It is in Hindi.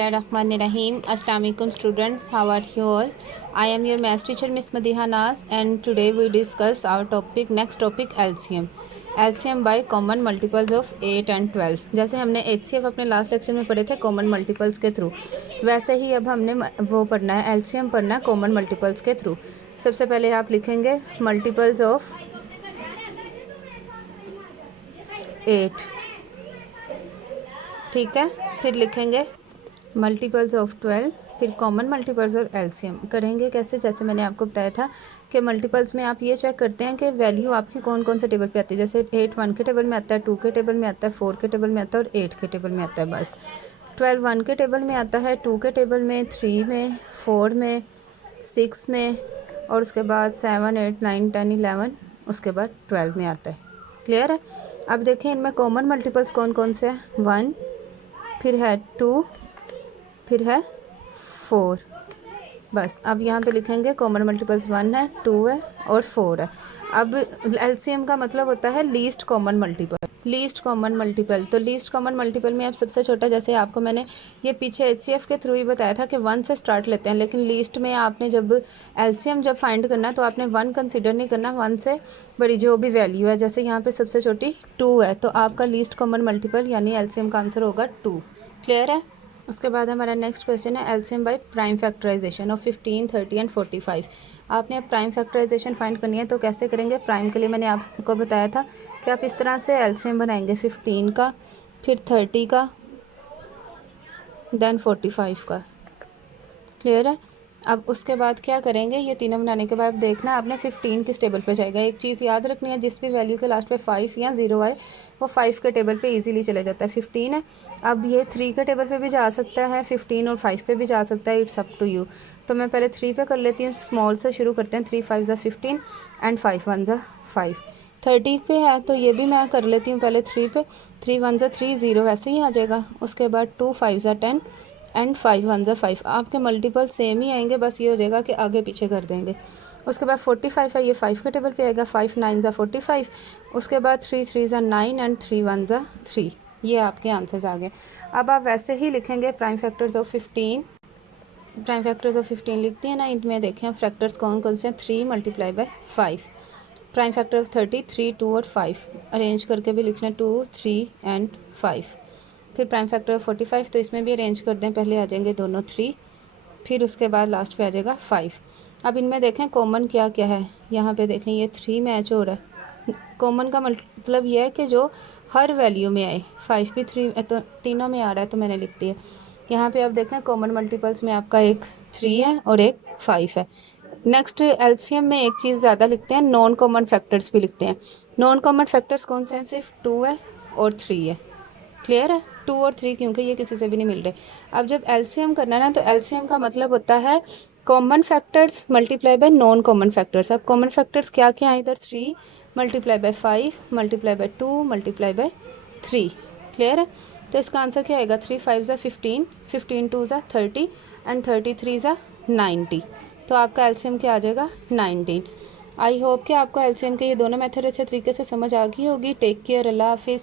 Bismillahirrahmanirrahim. Assalamu alaikum students. How are you all? I am your maths teacher Miss Madiha Naz and today we discuss our next topic LCM. LCM by common multiples of 8 and 12. जैसे हमने HCF अपने लास्ट लेक्चर में पढ़े थे कॉमन मल्टीपल्स के थ्रू, वैसे ही अब हमने वो पढ़ना है LCM पढ़ना है कॉमन मल्टीपल्स के थ्रू। सबसे पहले आप लिखेंगे मल्टीपल्स ऑफ 8, ठीक है। फिर लिखेंगे मल्टीपल्स ऑफ 12, फिर कॉमन मल्टीपल्स और एलसीएम करेंगे कैसे, जैसे मैंने आपको बताया था कि मल्टीपल्स में आप ये चेक करते हैं कि वैल्यू आपकी कौन कौन से टेबल पे आती है। जैसे 8 1 के टेबल में आता है, 2 के टेबल में आता है, 4 के टेबल में आता है और 8 के टेबल में आता है बस। 12 1 के टेबल में आता है, 2 के टेबल में, 3 में, 4 में, 6 में और उसके बाद 7 8 9 10 11 उसके बाद 12 में आता है। क्लियर है। अब देखें इनमें कॉमन मल्टीपल्स कौन कौन से हैं। 1, फिर है 2, फिर है 4 बस। अब यहाँ पे लिखेंगे कॉमन मल्टीपल्स 1 है, 2 है और 4 है। अब एलसीएम का मतलब होता है least common multiple. Least common multiple, तो लीस्ट कॉमन मल्टीपल में अब सबसे छोटा, जैसे आपको मैंने ये पीछे एचसीएफ के थ्रू ही बताया था कि 1 से स्टार्ट लेते हैं, लेकिन लीस्ट में आपने जब एलसीएम जब फाइंड करना है तो आपने 1 कंसिडर नहीं करना, 1 से बड़ी जो भी वैल्यू है। जैसे यहाँ पे सबसे छोटी 2 है तो आपका लीस्ट कॉमन मल्टीपल यानी एलसीएम का आंसर होगा 2। क्लियर है। उसके बाद हमारा नेक्स्ट क्वेश्चन है LCM by prime factorization of 15 30 and 45। आपने अब प्राइम फैक्टराइजेशन फाइंड करनी है तो कैसे करेंगे। प्राइम के लिए मैंने आपको बताया था कि आप इस तरह से एलसीएम बनाएंगे 15 का, फिर 30 का, देन 45 का। क्लियर है। अब उसके बाद क्या करेंगे, ये तीनों बनाने के बाद देखना आपने 15 किस टेबल पे जाएगा। एक चीज़ याद रखनी है, जिस भी वैल्यू के लास्ट पे 5 या 0 आए वो 5 के टेबल पे इजीली चले जाता है। 15 है, अब ये 3 के टेबल पे भी जा सकता है 15 और 5 पे भी जा सकता है, इट्स अप टू यू। तो मैं पहले 3 पे कर लेती हूँ, स्मॉल से शुरू करते हैं। 3 5 15 एंड 5 1 5। 30 पे है तो ये भी मैं कर लेती हूँ पहले 3 पे। 3 1 3 0 वैसे ही आ जाएगा। उसके बाद 2 5 10 एंड 5 1 5। आपके मल्टीपल सेम ही आएंगे, बस ये हो जाएगा कि आगे पीछे कर देंगे। उसके बाद 45 है, ये 5 के टेबल पे आएगा। 5 9 45। उसके बाद 3 3 9 एंड 3 1 3। ये आपके आंसर्स आ गए। अब आप वैसे ही लिखेंगे prime factors of 15। Prime factors of 15 लिखते हैं ना, इनमें देखें फैक्टर्स कौन कौन से हैं। 3 multiply by 5। Prime factor of 30 3 2 और 5 अरेंज करके भी लिख लें, 2 3 एंड 5। फिर प्राइम फैक्टर ऑफ 45 तो इसमें भी अरेंज कर दें, पहले आ जाएंगे दोनों 3, फिर उसके बाद लास्ट पे आ जाएगा 5। अब इनमें देखें कॉमन क्या क्या है। यहाँ पे देखें ये 3 मैच हो रहा है। कॉमन का मतलब ये है कि जो हर वैल्यू में आए। 5 भी 3 तो तीनों में आ रहा है तो मैंने लिख दिया। यहाँ पे आप देखें कॉमन मल्टीपल्स में आपका एक 3 है और एक 5 है। नेक्स्ट एलसीएम में एक चीज़ ज़्यादा लिखते हैं, नॉन कॉमन फैक्टर्स भी लिखते हैं। नॉन कॉमन फैक्टर्स कौन से हैं, सिर्फ 2 है और 3 है। क्लियर है। 2 और 3 क्योंकि ये किसी से भी नहीं मिल रहे। अब जब एलसीएम करना है ना तो एलसीएम का मतलब होता है common factors multiply by non common factors. अब कॉमन फैक्टर्स क्या क्या हैं इधर, 3 multiply by 5 multiply by 2 multiply by 3। Clear है। तो इसका आंसर क्या आएगा, 3 5 15, 15 2 30 एंड 33 90। तो आपका एलसीएम क्या आ जाएगा, 19। आई होप कि आपको एलसीएम के ये दोनों मेथड अच्छे तरीके से समझ आ गई होगी। टेक केयर, अल्लाह हाफिज़।